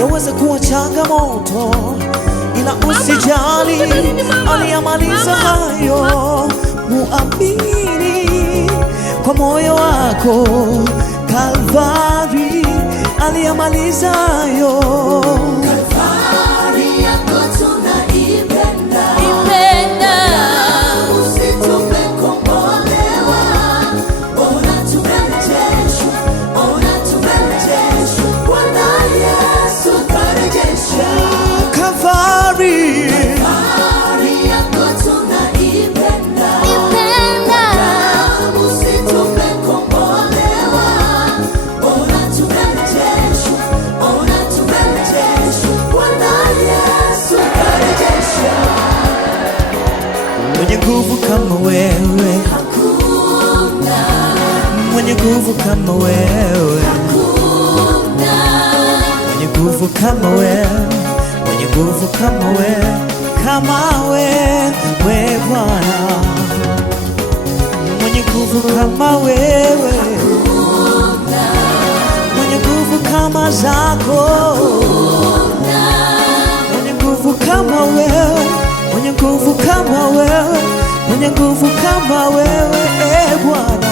Yaweza kuwa changamoto, ila usijali, aliyamaliza hayo. Muamini kwa moyo wako, Kalvari aliyamaliza hayo. Kalvari yako tunaipenda, usitupe kombolewa, ona tumerejeshwa, ona tumerejeshwa, Bwana Yesu karejesha. Kalvari yako tunaipenda, usitupe kombolewa, ona tumerejeshwa, ona tumerejeshwa, Bwana Yesu karejesha. mwenye nguvu kama wewe Hakuna, mwenye nguvu kama wewe, hakuna, mwenye nguvu kama wewe, mwenye nguvu kama wewe, kama wewe Bwana, mwenye nguvu kama wewe, mwenye nguvu kama zako, mwenye nguvu kama wewe, mwenye nguvu kama wewe, mwenye nguvu kama wewe, Bwana.